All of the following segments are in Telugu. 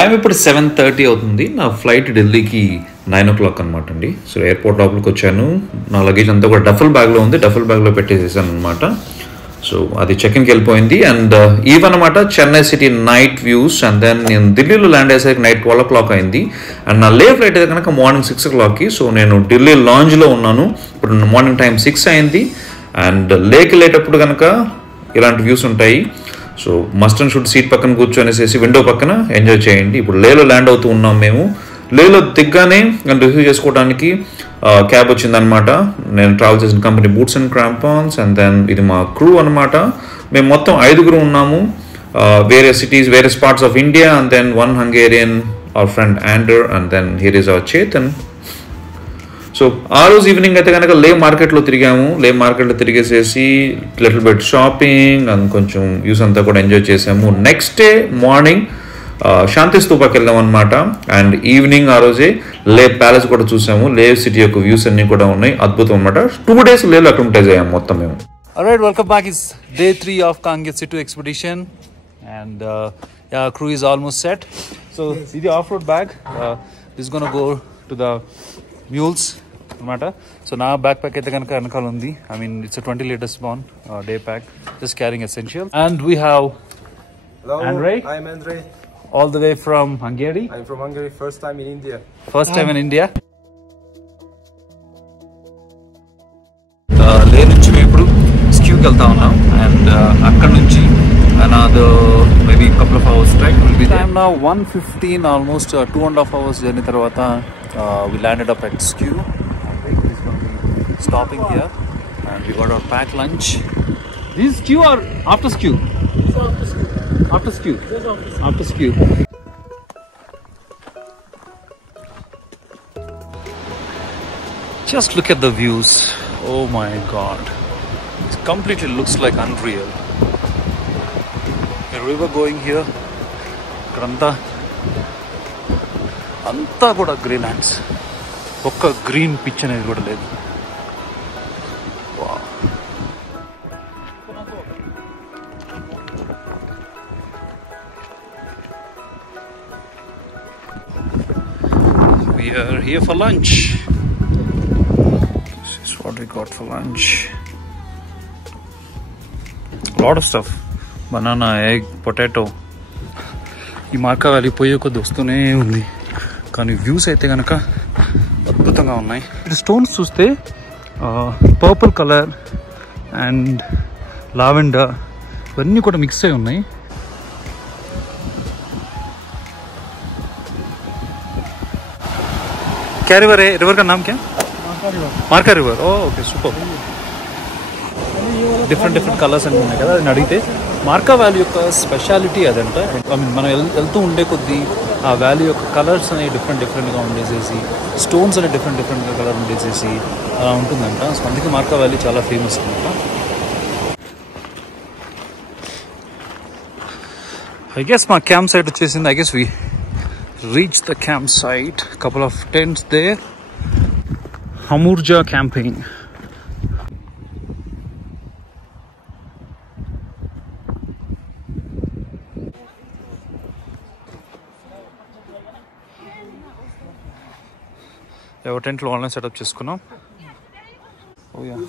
టైం ఇప్పుడు 7:30 అవుతుంది. నా ఫ్లైట్ ఢిల్లీకి 9 o'clock అనమాట అండి. సో ఎయిర్పోర్ట్ లోపలికి వచ్చాను. నా లగేజ్ అంతా కూడా డఫల్ బ్యాగ్లో ఉంది. డఫల్ బ్యాగ్లో పెట్టేసేసాను అనమాట. సో అది చెక్ఇన్కి వెళ్ళిపోయింది. అండ్ ఇవన్నమాట Chennai city night views. And then నేను ఢిల్లీలో ల్యాండ్ అయ్యేసరికి నైట్ 12 o'clock అయింది. అండ్ నా లే ఫ్లైట్ అయితే కనుక మార్నింగ్ 6 o'clockకి. సో నేను ఢిల్లీ లాంజ్లో ఉన్నాను. ఇప్పుడు మార్నింగ్ టైం 6 అయింది. అండ్ లేకి వెళ్ళేటప్పుడు కనుక ఇలాంటి వ్యూస్ ఉంటాయి. So must and should seat పక్కన కూర్చొనేసేసి విండో పక్కన ఎంజాయ్ చేయండి. ఇప్పుడు లేలో ల్యాండ్ అవుతూ ఉన్నాం మేము. లేలో దిగ్గానే నన్ను రిసీవ్ చేసుకోవడానికి క్యాబ్ వచ్చిందనమాట. నేను ట్రావెల్ చేసిన company boots and crampons. And then ఇది మా క్రూ అనమాట. మేము మొత్తం 5 ఉన్నాము. వేరే సిటీస్, వేరే parts of India. And then 1 Hungarian, our friend Ander. And then here is our Chetan. So ఆ రోజు ఈవినింగ్ అయితే కనుక లే మార్కెట్లో తిరిగాము. లే మార్కెట్లో తిరిగేసేసి లిటిల్ బిట్ షాపింగ్ అండ్ కొంచెం వ్యూస్ అంతా కూడా ఎంజాయ్ చేసాము. నెక్స్ట్ డే మార్నింగ్ శాంతి స్తూపాకి వెళ్ళాం అనమాట. అండ్ ఈవినింగ్ ఆ రోజే లే ప్యాలెస్ కూడా చూసాము. లే సిటీ యొక్క వ్యూస్ అన్ని కూడా ఉన్నాయి. అద్భుతం అనమాట. 2 days లేలో అక్లిమటైజ్ అయ్యాము మొత్తం మేము. Alright, welcome back. It's day 3 of Kangyatse 2 expedition, and yeah, crew is almost set. So see the off-road bag. This is gonna go to the mules. So now backpack అయితే కనుక వెనకాల ఉంది. I mean it's a 20 liters spawn day pack, just carrying essentials. And we have Hello, Andre. I'm Andre. All the way from Hungary. I'm from Hungary. First time in India. First time in India. లే నుంచి మేము ఇప్పుడు స్క్యూకి వెళ్తా ఉన్నాం. అండ్ అక్కడ నుంచి another maybe couple of hours trek will be there. Time now 1:15, almost 2.5 hours journey తర్వాత we landed up at Skew. Stopping here, and we got our packed lunch. This is Skew or after Skew? After Skew. After Skew. Just look at the views. Oh my God! It completely looks like unreal. A river going here. Granta. Anta kuda green lands. Okka green pitch anedi kuda ledhu. We are here for lunch. This is what we got for lunch. A lot of stuff. Banana, egg, potato. ఈ మార్కా వ్యాలీ పోయే కొద్ది వస్తూనే ఉంది. కానీ వ్యూస్ అయితే కనుక అద్భుతంగా ఉన్నాయి. ఇది స్టోన్స్ చూస్తే పర్పుల్ కలర్ అండ్ లావెండర్ ఇవన్నీ కూడా మిక్స్ అయి ఉన్నాయి. क्या रिवर है? रिवर का नाम क्या? मार्का रिवर. ఓ ఓకే, సూపర్. డిఫరెంట్ కలర్స్ అన్నీ ఉన్నాయి కదా. నేను అడిగితే మార్కా వ్యాలీ యొక్క స్పెషాలిటీ అదంట. ఐ మీన్ మనం వెళ్తూ ఉండే కొద్దీ ఆ వ్యాలీ యొక్క కలర్స్ అనేవి డిఫరెంట్గా ఉండేసేసి, స్టోన్స్ అనేవి డిఫరెంట్గా కలర్ ఉండేసేసి అలా ఉంటుందంట. సో అందుకే మార్కా వ్యాలీ చాలా ఫేమస్ అనమాట. ఐ గెస్ మా క్యాంప్ సైట్ వచ్చేసింది. I guess we reached the campsite. Couple of tents there. Hamurja camping. Tent లో ఆన్లైన్ సెటప్ చేసుకున్నాం. Oh yeah.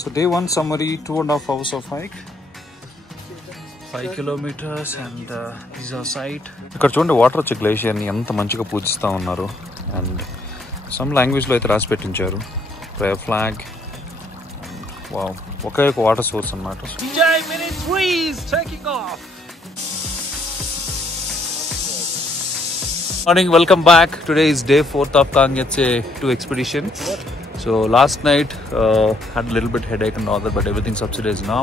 So day 1 summary, 2.5 hours of hike. 5 kilometers and this is our site. ఇక్కడ చూడండి వాటర్ వచ్చే గ్లేషియర్ని ఎంత మంచిగా పూజిస్తూ ఉన్నారు. అండ్ సమ్ లాంగ్వేజ్లో అయితే రాసి పెట్టించారు. Prayer flag. వావ్, ఒకే ఒక వాటర్ సోర్స్ అన్నమాట. Morning, welcome back. Today is day 4th of Kangyatse 2 expedition. So last night had a little bit headache and all that, but everything subsidized now.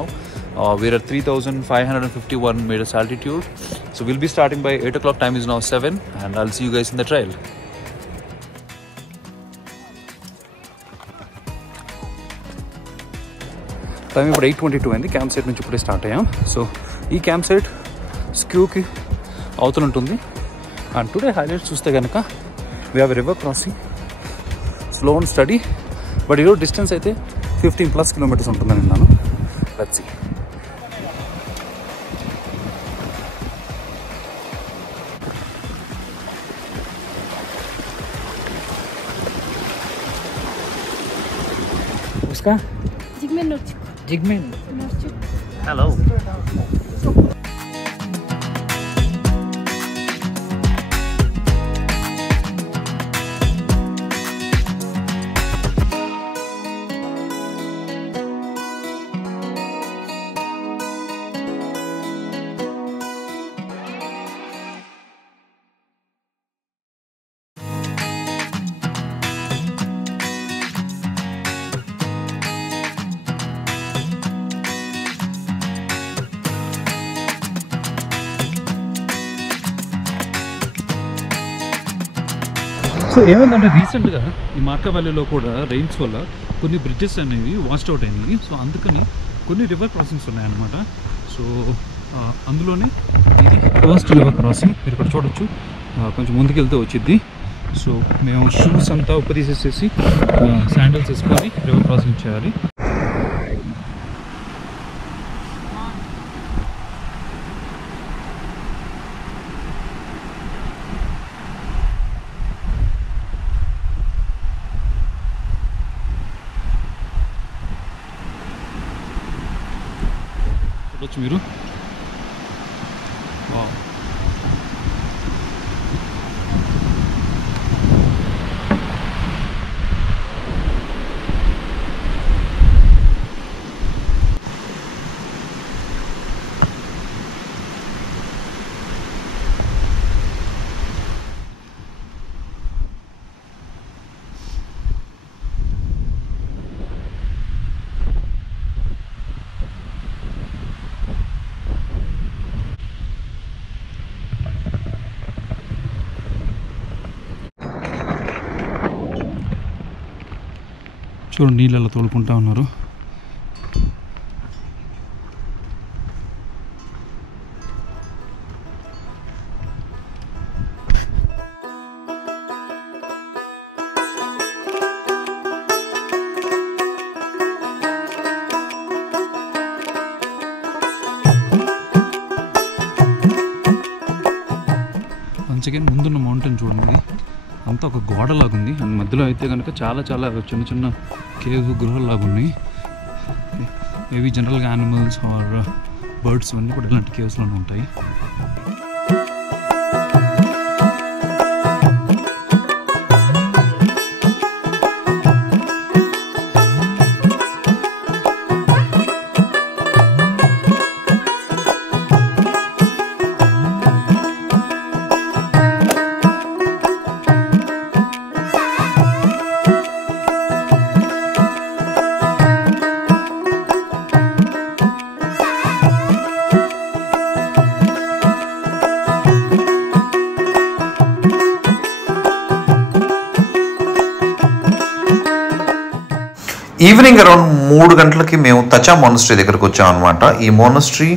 We're at 3,551 meters altitude. So we'll be starting by 8 o'clock. Time is now 7, and I'll see you guys in the trail. Time ఇప్పుడు 8:22 అయింది. క్యాంప్ సైట్ నుంచి ఇప్పుడే స్టార్ట్ అయ్యాం. సో ఈ క్యాంప్ సైట్ స్క్యూకి అవతల ఉంటుంది. అండ్ టుడే హైలైట్స్ చూస్తే కనుక we have river crossing, slow and steady. But ఈరోజు డిస్టెన్స్ అయితే 15+ kilometers ఉంటుందని విన్నాను. Let's see. इसका? Jigmen Norchuk. Jigmen. Norchuk. Hello. సో ఏమైందంటే రీసెంట్గా ఈ మార్కా వ్యాలీలో కూడా రెయిన్స్ వల్ల కొన్ని బ్రిడ్జెస్ అనేవి వాష్డ్ అవుట్ అయినాయి. సో అందుకని కొన్ని రివర్ క్రాసింగ్స్ ఉన్నాయన్నమాట. సో అందులోనే ఇది ఫస్ట్ రివర్ క్రాసింగ్ మీరు ఇక్కడ చూడొచ్చు. కొంచెం ముందుకెళ్తే వచ్చింది. సో మేము షూస్ అంతా ఉపదీసేసేసి శాండల్స్ వేసుకొని రివర్ క్రాసింగ్ చేయాలి. చూడొచ్చు మీరు. చూడండి నీళ్ళలో తోలుకుంటా ఉన్నారు. అంతకని ముందున్న మౌంటైన్ చూడండి, అంతా ఒక గోడలాగా ఉంది. అండ్ మధ్యలో అయితే కనుక చాలా చాలా చిన్న చిన్న కేవ్ గృహాల్లాగా ఉన్నాయి. మేబీ జనరల్గా యానిమల్స్ ఆర్ బర్డ్స్ అన్నీ కూడా ఇలాంటి కేవ్స్లోనే ఉంటాయి. ఈవినింగ్ అరౌండ్ 3 గంటలకి మేము తచా మోనస్ట్రీ దగ్గరకు వచ్చాం అనమాట. ఈ మోనస్ట్రీ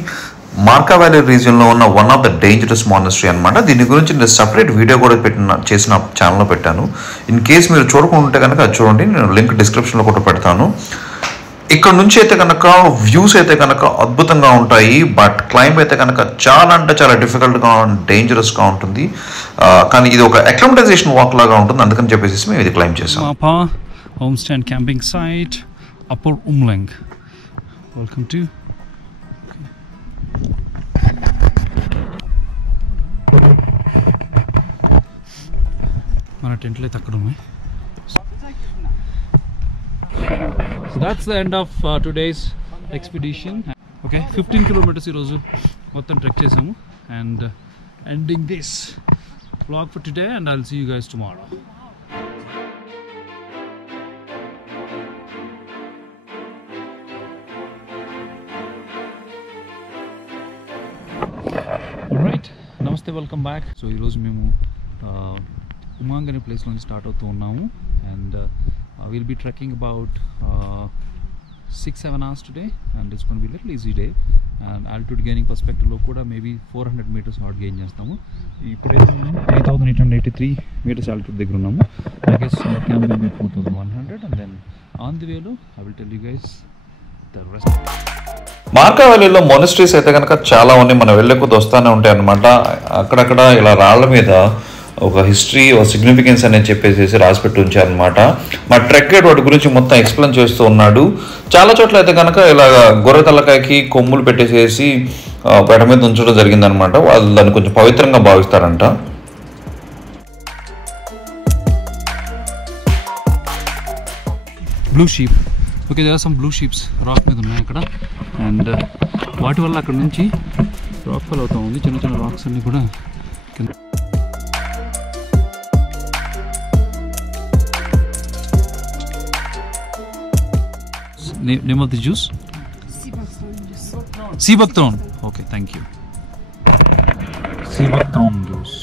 మార్కా వ్యాలీ రీజియన్లో ఉన్న one of the dangerous monastery అనమాట. దీని గురించి నేను సపరేట్ వీడియో కూడా చేసిన ఛానల్లో పెట్టాను. ఇన్ కేస్ మీరు చూడకుంటే కనుక అది చూడండి, నేను లింక్ డిస్క్రిప్షన్లో కూడా పెడతాను. ఇక్కడ నుంచి అయితే కనుక వ్యూస్ అయితే కనుక అద్భుతంగా ఉంటాయి. బట్ క్లైంబ్ అయితే కనుక చాలా అంటే చాలా డిఫికల్ట్గా డేంజరస్గా ఉంటుంది. కానీ ఇది ఒక అక్లమటైజేషన్ వాక్ లాగా ఉంటుంది. అందుకని చెప్పేసి మేము ఇది క్లైంబ్ చేసాం. Homestay and camping site, Upper Umlang. Welcome to. మన టెంట్లు అయితే అక్కడ ఉన్నాయి. So that's the end of today's expedition. Okay, 15 kilometers ఈరోజు మొత్తం ట్రెక్ చేసాము. And ending this vlog for today, and I'll see you guys tomorrow. Right, నమస్తే, వెల్కమ్ బ్యాక్. సో ఈరోజు మేము ఉమాంగ్ అనే ప్లేస్లో నుంచి స్టార్ట్ అవుతూ ఉన్నాము. And will be trekking about 6-7 hours today, and it's going to be a little easy day. And altitude gaining పర్స్పెక్టివ్లో కూడా మేబీ 400 meters హాట్ గెయిన్ చేస్తాము. ఇప్పుడైతే మేము 8,883 meters ఆల్టిట్యూడ్ దగ్గర ఉన్నాము. I guess camp will be 4,100, and then on the వేలో I will tell you guys the rest. Markha వ్యాలీలో మొనస్ట్రీస్ అయితే కనుక చాలా ఉన్నాయి. మనం వెళ్ళే కొద్ది వస్తూనే ఉంటాయి అనమాట. అక్కడక్కడ ఇలా రాళ్ల మీద ఒక హిస్టరీ, ఒక సిగ్నిఫికెన్స్ అనేది చెప్పేసి రాసిపెట్టి ఉంచారనమాట. మా ట్రెక్ గైడ్ వాటి గురించి మొత్తం ఎక్స్ప్లెయిన్ చేస్తూ ఉన్నాడు. చాలా చోట్ల అయితే కనుక ఇలాగ గొర్రె తలకాయకి కొమ్ములు పెట్టేసేసి వాటి మీద ఉంచడం జరిగిందనమాట. వాళ్ళు దాన్ని కొంచెం పవిత్రంగా భావిస్తారంట. Blue sheep. Okay, there are some blue sheeps rock మీద ఉన్నాయి అక్కడ. అండ్ వాటి వల్ల అక్కడ నుంచి రాక్ ఫాల్ అవుతూ ఉంది. చిన్న చిన్న రాక్స్ అన్నీ కూడా కింద. Name of the juice? Sea buckthorn. Okay, thank you. Sea buckthorn juice.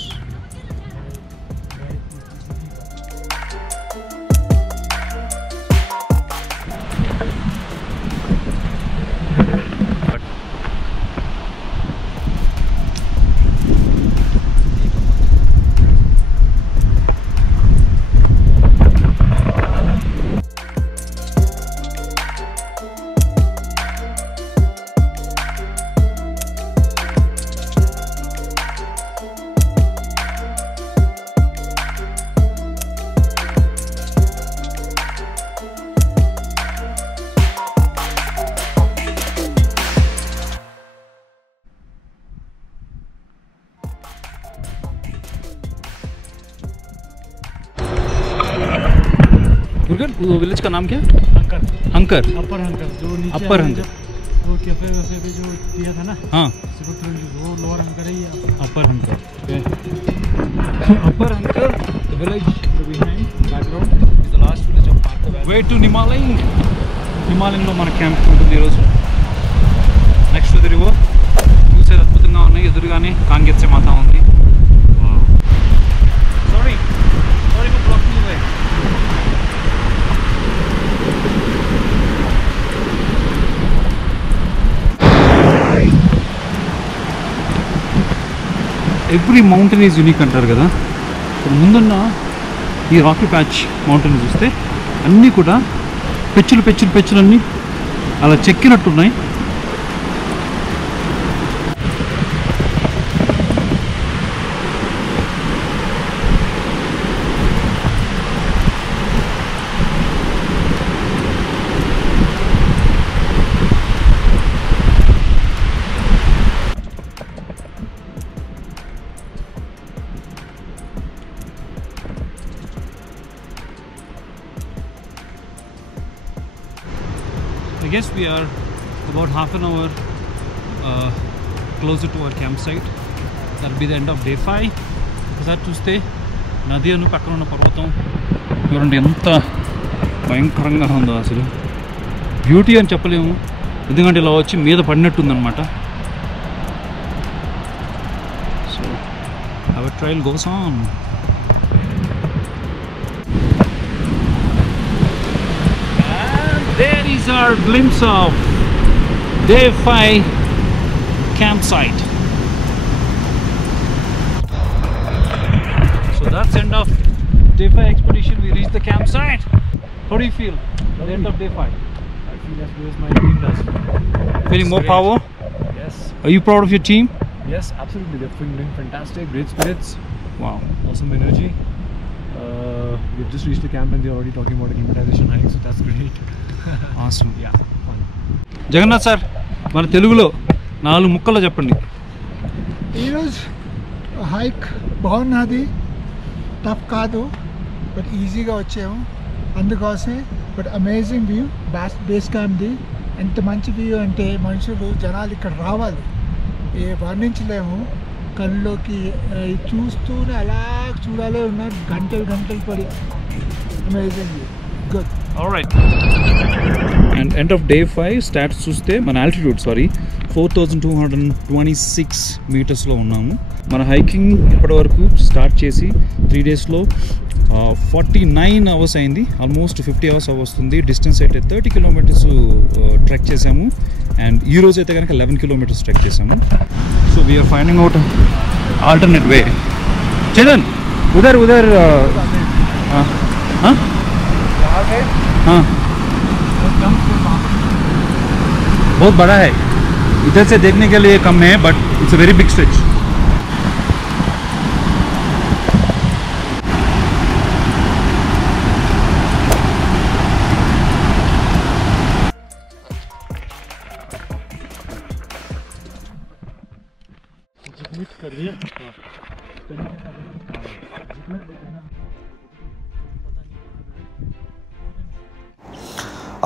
वो विलेज का नाम क्या? अंकर. अंकर. अपर अंकर जो नीचे अपर अंकर. वो कैफे जो दिया था ना. हाँ. वो लोअर अंकर है. अपर अंकर. अपर अंकर. The village behind background is the last village of Partha Valley. Way to Nimaling. Nimaling లో మన క్యాంప్ ఉంటుంది ఈరోజు. Next the river. చూసే అద్భుతంగా ఉన్నాయి. ఎదురుగానే కాంగెత్సే మాత ఉంది. Sorry for blocking the way. Every mountain is unique అంటారు కదా. ఇప్పుడు ముందున్న ఈ రాకీ ప్యాచ్ మౌంటైన్ చూస్తే అన్నీ కూడా పెచ్చులన్నీ అలా చెక్కినట్టున్నాయి. I guess we are about half an hour closer to our campsite. That will be the end of day 5. ఒకసారి చూస్తే నది అను పక్కన ఉన్న పర్వతం చూడండి ఎంత భయంకరంగా ఉందో. అసలు బ్యూటీ అని చెప్పలేము, ఎందుకంటే ఇలా వచ్చి మీద పడినట్టుందన్నమాట. So our trail goes on. There is our glimpse of day 5 campsite. So that's end of day 5 expedition. We reached the campsite. How do you feel at the end of day 5? I feel as good as my team does. Feeling more Great. power? Yes. Are you proud of your team? Yes, absolutely. They're doing fantastic. Great spirits. Wow. Awesome energy. We've just reached the camp and they're already talking about acclimatization hike, so that's great. Awesome. Yeah, fun. Jagannath sir, మన తెలుగులో 4 ముక్కలు చెప్పండి. ఈరోజు హైక్ బాగున్నది, టఫ్ కాదు, బట్ ఈజీగా వచ్చాము. అందుకోసమే బట్ అమేజింగ్ వ్యూ బేస్ క్యాంప్ది. ఎంత మంచి వ్యూ అంటే మనుషులు జనాలు ఇక్కడ రావాలి, వర్ణించలేము. కళ్ళలోకి చూస్తూనే అలా చూడాలే ఉన్నారు గంటలు పడి. Amazing view. Good. Alright. And end of day 5 stats చూస్తే మన ఆల్టిట్యూడ్ 4226 మీటర్స్లో ఉన్నాము. మన హైకింగ్ ఇప్పటివరకు స్టార్ట్ చేసి 3 డేస్లో 49 అవర్స్ అయింది. ఆల్మోస్ట్ 50 అవర్స్ వస్తుంది. డిస్టెన్స్ అయితే 30 కిలోమీటర్స్ ట్రెక్ చేసాము. అండ్ ఈ రోజు అయితే కనుక 11 కిలోమీటర్స్ ట్రెక్ చేసాము. So we are finding out alternate way. Chandan ఉదర్ हाँ बहुत बड़ा है. इधर से देखने के लिए कम है, but it's a very big stretch.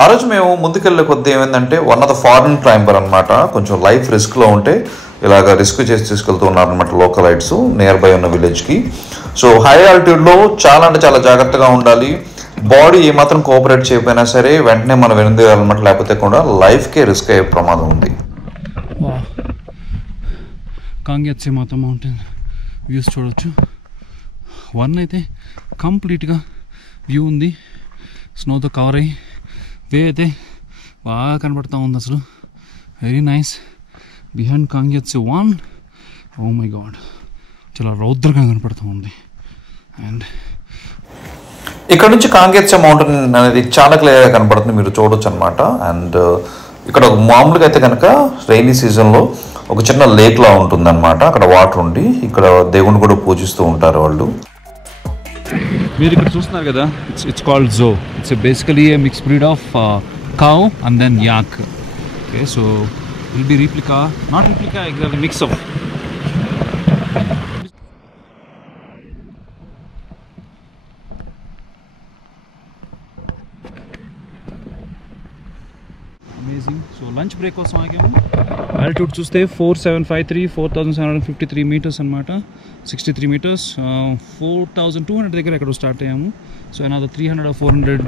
ఆ రోజు మేము ముందుకెళ్ళే కొద్ది ఏమైందంటే one of the foreign climber అనమాట, కొంచెం లైఫ్ రిస్క్లో ఉంటే ఇలాగ రిస్క్ చేసి తీసుకెళ్తూ ఉన్నారనమాట లోకలైట్స్ నియర్ బై ఉన్న విలేజ్కి. సో హై ఆల్టిట్యూడ్లో చాలా అంటే చాలా జాగ్రత్తగా ఉండాలి. బాడీ ఏమాత్రం కోఆపరేట్ చేయకపోయినా సరే వెంటనే మనం వెనుదిగాలన్నమాట, లేకపోతే కూడా లైఫ్కే రిస్క్ అయ్యే ప్రమాదం ఉంది. కాంగ్యాత్సే మాత మౌంటైన్ వ్యూస్ చూడవచ్చు. వన్ అయితే కంప్లీట్గా వ్యూ ఉంది, స్నోతో కవర్ అయ్యి. వే అయితే బాగా కనపడుతూ ఉంది అసలు, very nice. Behind Kangyatse 1, oh my god, చాలా రౌద్రంగా కనపడుతూ ఉంది. అండ్ ఇక్కడ నుంచి కాంగ్యాత్సే మౌంటైన్ అనేది చాలా క్లియర్గా కనపడుతుంది, మీరు చూడొచ్చు అనమాట. అండ్ ఇక్కడ మామూలుగా అయితే కనుక రైనీ సీజన్లో ఒక చిన్న లేక్లా ఉంటుంది అనమాట, అక్కడ వాటర్ ఉండి ఇక్కడ దేవుని కూడా పూజిస్తూ ఉంటారు వాళ్ళు. మీరు ఇక్కడ చూస్తున్నారు కదా, it's called dzo. It's basically a mix breed of cow and then yak. Okay, so will be replica, not replica, exactly mix of. Amazing. So lunch break కోసం ఆగాము. ఆల్టిట్యూడ్ చూస్తే 4753, 4753 మీటర్స్ అనమాట, 63 మీటర్స్, 4200 దగ్గర ఎక్కడ స్టార్ట్ అయ్యాము. So another 300 or 400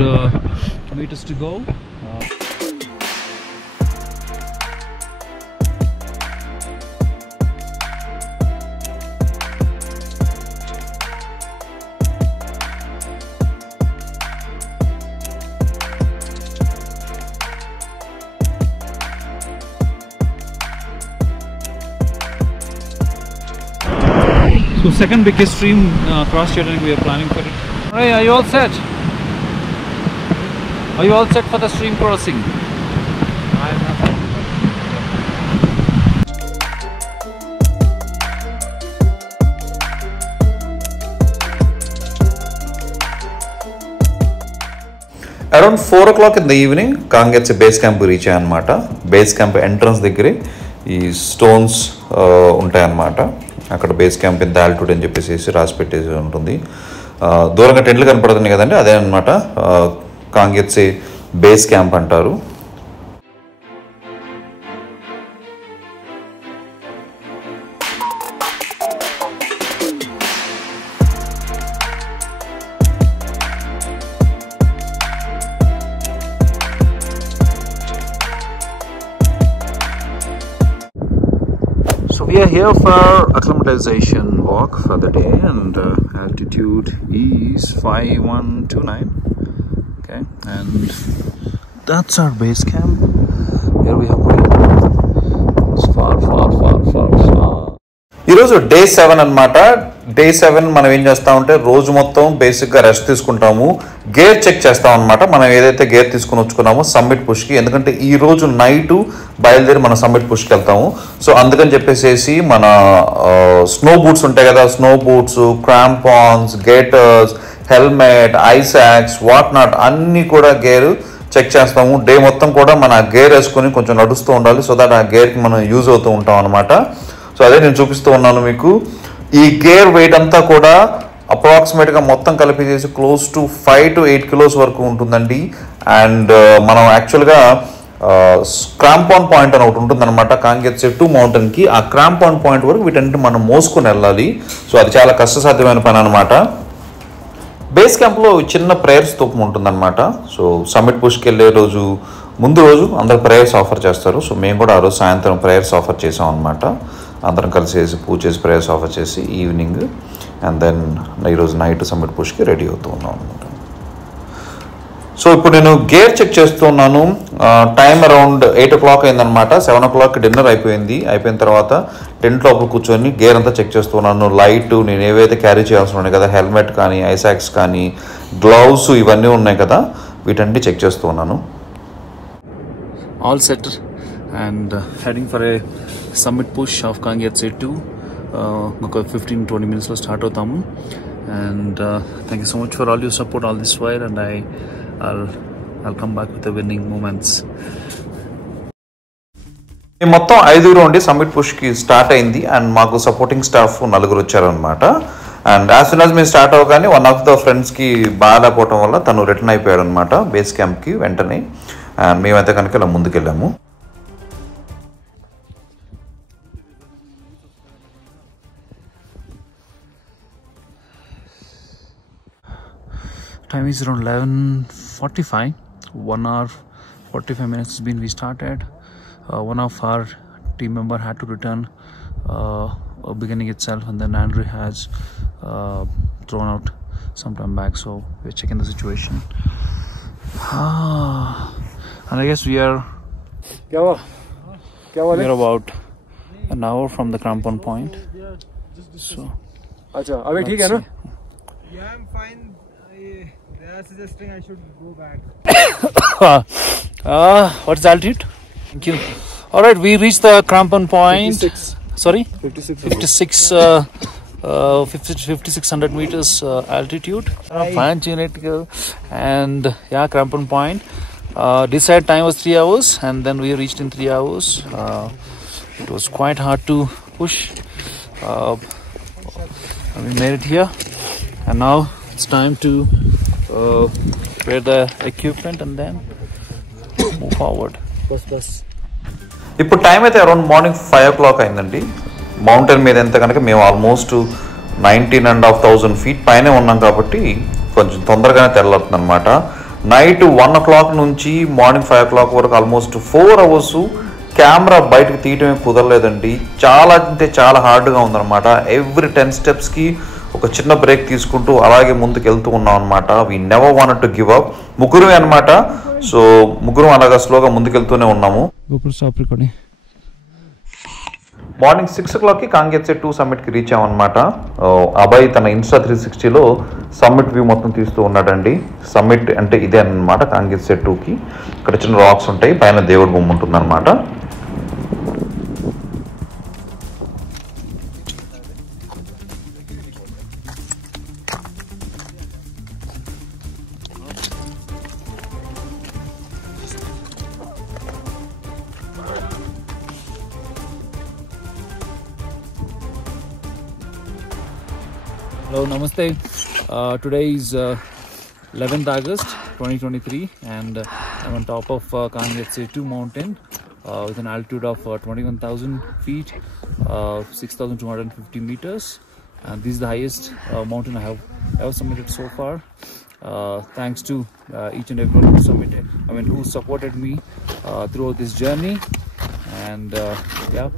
meters to go. So second biggest stream cross channel we are planning for it. Hey, are you all set? Are you all set for the stream crossing? Around 4 o'clock in the evening Kangyatse base camp reach అయ్యానమాట. బేస్ క్యాంప్ ఎంట్రన్స్ దగ్గరే ఈ స్టోన్స్ ఉంటాయన్నమాట. అక్కడ బేస్ క్యాంప్ ఇంత ఆల్టిట్యూడ్ అని చెప్పేసి రాసి పెట్టేసి ఉంటుంది. దూరంగా టెంట్లు కనపడుతున్నాయి కదండి, అదే అనమాట కాంగ్యాత్సే బేస్ క్యాంప్ అంటారు. So we are here for acclimatization walk for the day, and altitude is 5129. Okay, and that's our base camp. Here we have put it. It's far. ఈరోజు డే 7 అనమాట. డే 7 మనం ఏం చేస్తామంటే రోజు మొత్తం బేసిక్గా రెస్ట్ తీసుకుంటాము, గేర్ చెక్ చేస్తాం అనమాట. మనం ఏదైతే గేర్ తీసుకుని వచ్చుకున్నామో సమ్మిట్ పుష్కి, ఎందుకంటే ఈ రోజు నైట్ బయలుదేరి మనం సమ్మిట్ పుష్కి వెళ్తాము. సో అందుకని చెప్పేసి మన స్నో బూట్స్ ఉంటాయి కదా, snow boots, crampons, gaiters, helmet, ice axes, what not అన్నీ కూడా గేర్ చెక్ చేస్తాము. డే మొత్తం కూడా మన గేర్ వేసుకొని కొంచెం నడుస్తూ ఉండాలి, సో దట్ ఆ గేర్కి మనం యూజ్ అవుతూ ఉంటాం అనమాట. సో అదే నేను చూపిస్తూ ఉన్నాను మీకు. ఈ గేర్ వెయిట్ అంతా కూడా అప్రాక్సిమేట్గా మొత్తం కలిపి చేసి క్లోజ్ టు 5 to 8 kilos వరకు ఉంటుందండి. అండ్ మనం యాక్చువల్గా క్రాంపాన్ పాయింట్ అని ఒకటి ఉంటుందన్నమాట కాంగ్యాత్సే 2 మౌంటైన్కి. ఆ క్రాంపాన్ పాయింట్ వరకు వీటన్నిటి మనం మోసుకొని వెళ్ళాలి. సో అది చాలా కష్టసాధ్యమైన పని అనమాట. బేస్ క్యాంప్లో చిన్న ప్రేయర్స్ స్తూపం ఉంటుందన్నమాట. సో సమ్మిట్ పుష్కి వెళ్ళే రోజు ముందు రోజు అందరు ప్రేయర్స్ ఆఫర్ చేస్తారు. సో మేము కూడా ఆ రోజు సాయంత్రం ప్రేయర్స్ ఆఫర్ చేసాం అనమాట. అందరం కలిసి పూజ చేసి ప్రేయర్స్ ఆఫర్ చేసి ఈవినింగ్, అండ్ దెన్ ఈరోజు నైట్ సమ్మిట్ పుష్కి రెడీ అవుతూ ఉన్నాం అనమాట. సో ఇప్పుడు నేను గేర్ చెక్ చేస్తూ ఉన్నాను. టైం అరౌండ్ 8 o'clock అయిందనమాట. 7 o'clock డిన్నర్ అయిపోయింది. అయిపోయిన తర్వాత టెంట్ లోపల కూర్చొని గేర్ అంతా చెక్ చేస్తున్నాను. లైట్, నేను ఏవైతే క్యారీ చేయాల్సి ఉన్నాయి కదా, హెల్మెట్ కానీ, ఐసాక్స్ కానీ, గ్లౌస్, ఇవన్నీ ఉన్నాయి కదా, వీటన్ని చెక్ చేస్తూ ఉన్నాను. All set and heading for a summit push of Kangyatse 2. ఒక 15-20 minutes లో స్టార్ట్ అవుతాము. And thank you so much for all your support all this while, and I'll come back with the winning moments. మేము మొత్తం 5 ఉండి సమ్మిట్ పుష్కి స్టార్ట్ అయింది. అండ్ మాకు సపోర్టింగ్ స్టాఫ్ 4 వచ్చారనమాట. అండ్ యాజ్ సూన్ యాజ్ మేము స్టార్ట్ అవ్వగానే వన్ ఆఫ్ ద ఫ్రెండ్స్కి బాగాలేకపోవడం వల్ల తను రిటర్న్ అయిపోయాడు అనమాట బేస్ క్యాంప్కి వెంటనే. అండ్ మేమైతే కనుక ఇలా ముందుకెళ్ళాము. Time is around 11:45. 1 hour 45 minutes has been we started. One of our team member had to return beginning itself, and then Andrew has thrown out some time back, so we're checking the situation. And I guess we are about an hour from the crampon point. So अभी ठीक है ना? Yeah, I'm fine. They are suggesting I should go back. what's the altitude? Thank you. All right, we reached the crampon point. 56. Sorry, 56. 5600 meters altitude. Fine genetical, and yeah, crampon point. Desired time was 3 hours, and then we reached in 3 hours. It was quite hard to push. We made it here, and now it's time to prepare the equipment and then move forward. ఇప్పుడు టైం అయితే అరౌండ్ మార్నింగ్ 5 o'clock అయిందండి. మౌంటైన్ మీద ఎంత కనుక మేము ఆల్మోస్ట్ 19,500 feet పైనే ఉన్నాం కాబట్టి కొంచెం తొందరగానే తెల్లవుతుంది అనమాట. నైట్ 1 o'clock నుంచి మార్నింగ్ 5 o'clock వరకు ఆల్మోస్ట్ 4 hours కెమెరా బయటకు తీయటమే కుదరలేదండి. చాలా అంటే చాలా హార్డ్గా ఉందన్నమాట. ఎవ్రీ 10 steps ఒక చిన్న బ్రేక్ తీసుకుంటూ అలాగే ముందుకు వెళ్తూ ఉన్నాం అనమాట. We never wanted to give up. ముగ్గురు అనమాట. సో ముగ్గురు అలాగా స్లోగా ముందుకెళ్తూనే ఉన్నాము. మార్నింగ్ 6 o'clock కాంగేత్సే 2 సమ్మిట్కి రీచ్ అయ్యామన్నమాట. అభయ్ తన ఇన్స్టా 360లో సమ్మిట్ వ్యూ మొత్తం తీస్తూ ఉన్నాడండి. సమ్మిట్ అంటే ఇదే అన్నమాట కాంగేత్సే 2కి. ఇక్కడ చిన్న రాక్స్ ఉంటాయి, పైన దేవుడి బొమ్మ ఉంటుందన్నమాట. Hello, namaste. Today is 11th August 2023, and I'm on top of Kangyetse 2 mountain with an altitude of 21,000 feet, 6,250 meters, and this is the highest mountain I have ever submitted so far. Thanks to each and everyone who supported me throughout this journey, and yeah,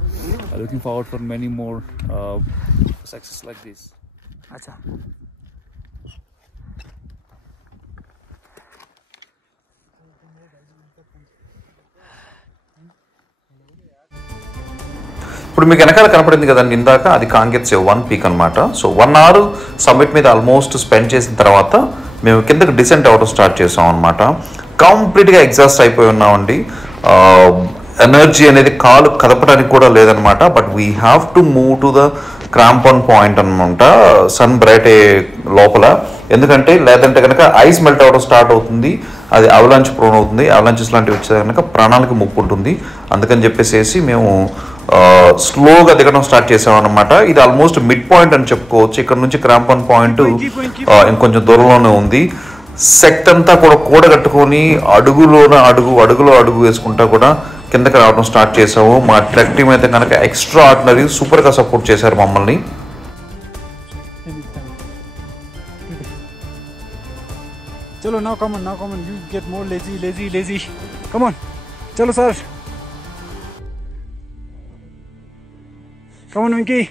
looking forward for many more success like this. Acha. ఇప్పుడు మీకు వెనకాల కనపడింది కదండి ఇందాక, అది కాంగేత్సే 1 పీక్ అనమాట. సో 1 hour సమ్మిట్ మీద ఆల్మోస్ట్ స్పెండ్ చేసిన తర్వాత మేము కిందకి డిసెంట్ అవ్వడం స్టార్ట్ చేసాం అనమాట. కంప్లీట్గా ఎగ్జాస్ట్ అయిపోయి ఉన్నామండి. ఎనర్జీ అనేది కాలు కదపడానికి కూడా లేదనమాట. But we have to move to the crampon point అనమాట, సన్ బ్రైట్ లోపల. ఎందుకంటే లేదంటే కనుక ఐస్ మెల్ట్ అవ్వడం స్టార్ట్ అవుతుంది, అది అవలాంచ్ ప్రోన్ అవుతుంది. అవలాంచెస్ లాంటివి వచ్చే కనుక ప్రాణానికి ముప్పు ఉంటుంది. అందుకని చెప్పేసి మేము స్లోగా దిగడం స్టార్ట్ చేసామన్నమాట. ఇది ఆల్మోస్ట్ మిడ్ పాయింట్ అని చెప్పుకోవచ్చు. ఇక్కడ నుంచి క్రాంపన్ పాయింట్ ఇంకొంచెం దూరంలోనే ఉంది. సెక్ట్ అంతా కూడా కూడగట్టుకొని అడుగులో అడుగు వేసుకుంటా కూడా కిందకి రావడం స్టార్ట్ చేసాము. మా ట్రెక్ టీమ్ అయితే కనుక ఎక్స్ట్రా ఆర్డినరీ సూపర్గా సపోర్ట్ చేశారు మమ్మల్ని. Chalo, now come on, you get more lazy. Come on, chalo sir. Come on, Minky.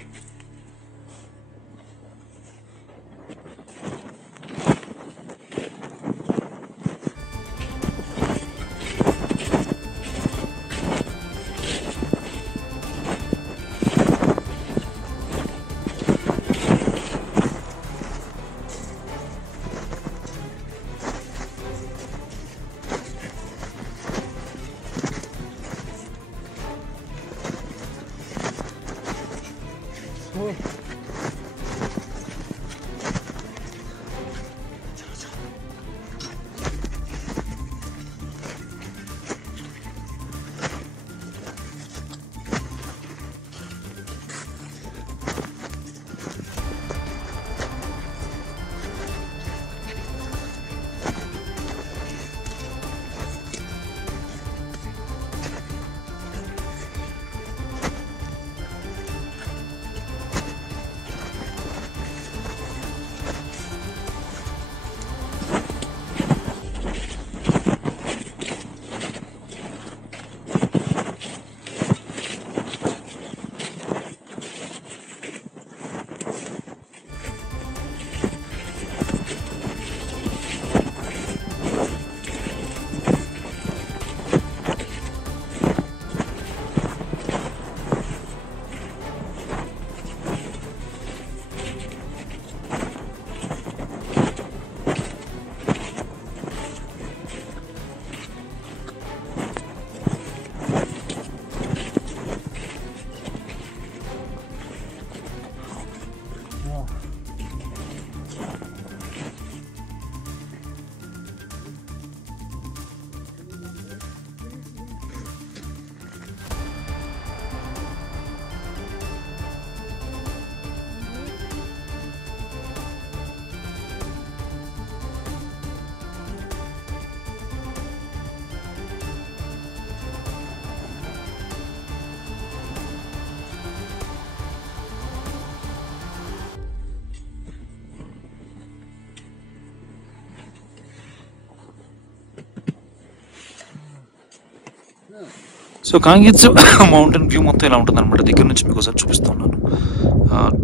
So Kangyatse mountain view మొత్తం ఇలా ఉంటుంది అనమాట. దగ్గర నుంచి మీకు ఒకసారి చూపిస్తున్నాను.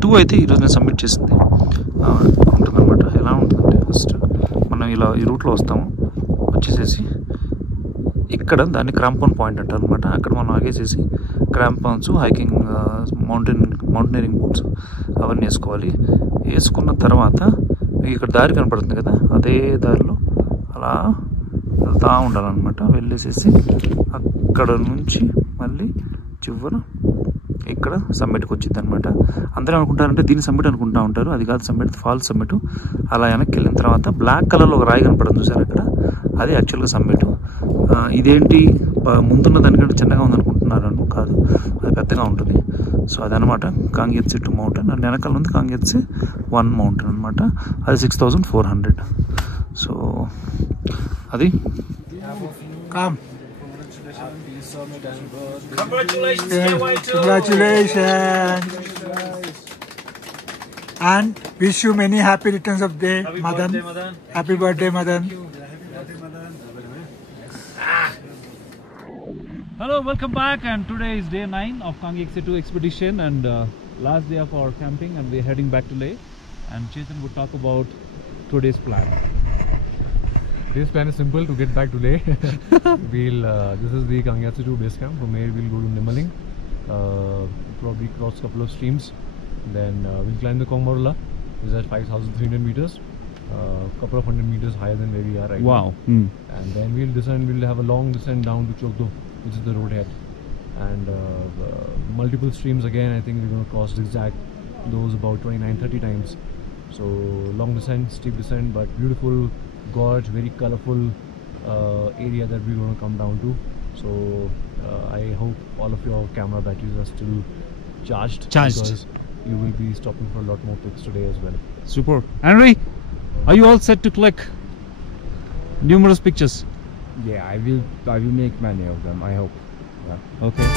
2 అయితే ఈరోజు నేను సబ్మిట్ చేసింది ఉంటుందన్నమాట. ఎలా ఉంటుందంటే ఫస్ట్ మనం ఇలా ఈ రూట్లో వస్తాము, వచ్చేసేసి ఇక్కడ దాన్ని క్రాంపౌండ్ పాయింట్ అంటారు అనమాట. అక్కడ మనం ఆగేసేసి క్రాంపౌన్స్, హైకింగ్, మౌంటైనరింగ్ బూట్స్ అవన్నీ వేసుకోవాలి. వేసుకున్న తర్వాత మీకు ఇక్కడ దారి కనపడుతుంది కదా, అదే దారిలో అలా వెళ్తూ ఉండాలన్నమాట. వెళ్ళేసేసి అక్కడ నుంచి మళ్ళీ చివర ఇక్కడ సమ్మిట్కి వచ్చింది అనమాట. అందరూ అనుకుంటారంటే దీన్ని సమ్మిట్ అనుకుంటా ఉంటారు, అది కాదు సమ్మిట్, ఫాల్స్ సమ్మిట్. అలా వెనక్కి వెళ్ళిన తర్వాత బ్లాక్ కలర్లో ఒక రాయి కనపడుతుంది చూసారు అక్కడ, అది యాక్చువల్గా సమ్మిట్. ఇదేంటి ముందున్న దానికంటే చిన్నగా ఉందనుకుంటున్నారు, కాదు, అది పెద్దగా ఉంటుంది. సో అదనమాట కాంగ్యత్సి 2 మౌంటైన్. అండ్ వెనకాల ఉంది కాంగ్యత్సి 1 మౌంటైన్ అనమాట. అది 6400. సో అది Congratulations. And wish you many happy returns of day, Madan. Happy birthday, Madan. Hello, welcome back, and today is day 9 of Kangyetsi 2 expedition and last day of our camping, and we're heading back to Leh. And Chetan would talk about today's plan. Today's plan is simple: to get back to Leh. This is the Kangyetsi 2 base camp. From here we'll go to Nimaling, probably cross a couple of streams. Then we'll climb the Kongmorla, which is at 5,300 meters, couple of 100 meters higher than where we are right now. And then we'll descend. We'll have a long descent down to Chokdo, which is the road head, and multiple streams again. I think we're going to cross zigzag those about 29-30 times. So long descent, steep descent, but beautiful gorge, very colorful area that we're going to come down to. So I hope all of your camera batteries are still charged, because you will be stopping for a lot more pics today as well. Super. Henry, are you all set to click numerous pictures? Yeah, I will make many of them, I hope. Yeah. Okay.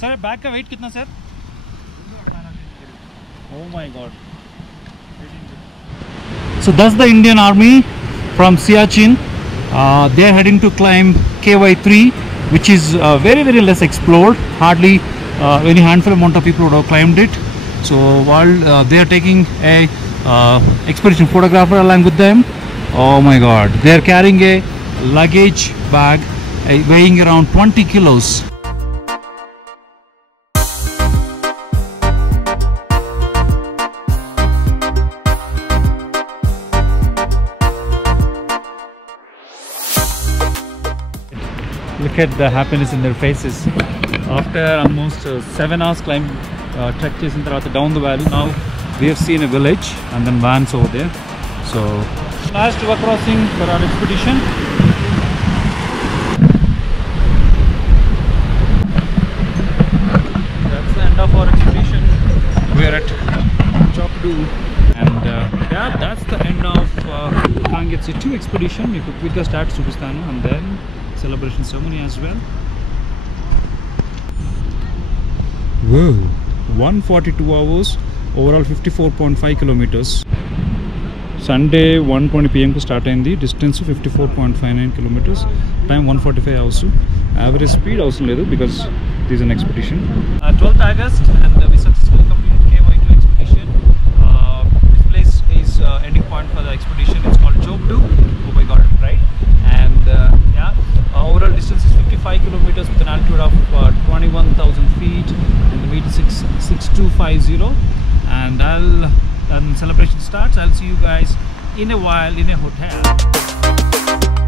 Sir bag का वेट कितना sir? Oh my God. So that's the Indian Army from Siachen. They are heading to climb KY3, which is very less explored. Hardly any handful amount of people would have climbed it. So while they are taking a expedition photographer along with them, oh my God, they are carrying a luggage bag weighing around 20 kilos. Look at the happiness in their faces. After almost 7 hours climb, trek chasing down the valley, now we have seen a village and then vans over there. So last river crossing for our expedition. That's the end of our expedition. We are at Chokdo, and yeah, that's the end of Kangyetsi 2 expedition. We could quicker start Supistano and then celebration ceremony as well. Whoa, 142 hours, overall 54.5 kilometers. Sunday 1:20 PM ku start ayindi. Distance 54.59 kilometers. Time 145 hours. Average speed avasam ledu because this is an expedition. 12th August, and we successfully completed KY2 expedition. This place is ending point for the expedition. It's called Chokdo. Oh my God, right? And yeah, overall distance is 55 kilometers with an altitude of 21,000 feet, and the weight is 6250, and when celebration starts, I'll see you guys in a while in a hotel.